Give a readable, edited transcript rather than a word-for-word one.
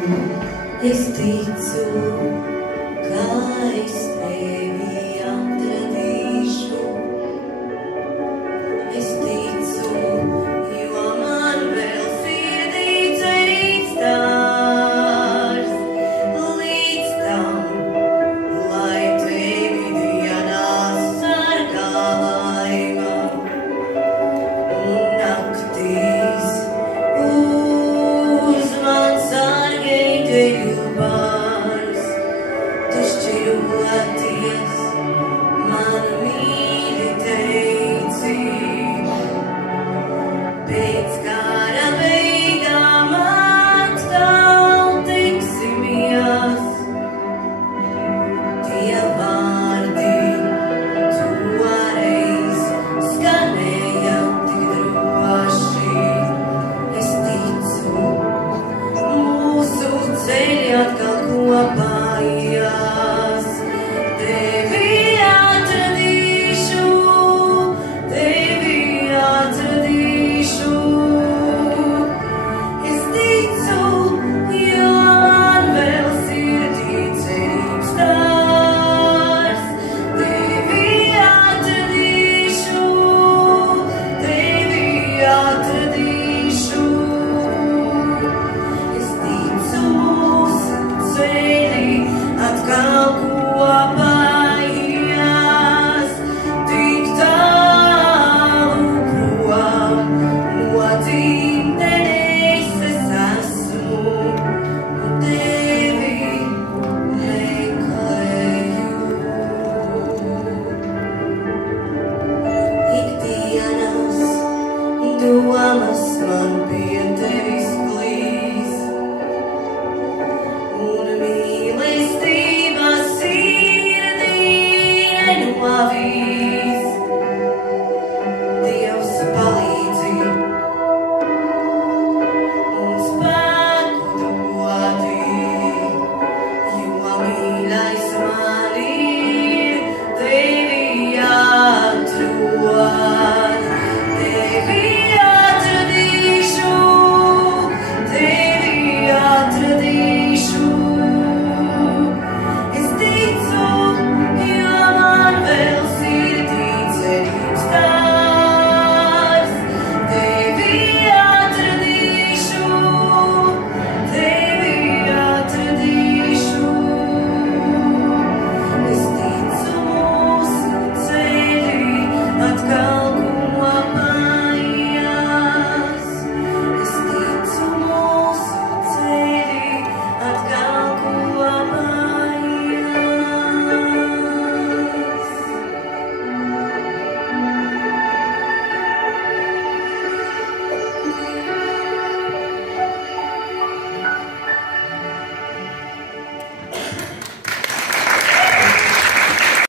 Es ticu, ka es tevi atradīšu. Es ticu, jo man vēl sirdī cerīts stārs. Līdz tam, lai tevi dienās sargā laima un naktīs uz man sargēteļu bārs. Tu šķiroties man mīļi teici, pēc kara beigām atkal tiksimies. Tie vārdi toreiz skanēja tik droši. Es ticu, mūsu ceļi atkal kopā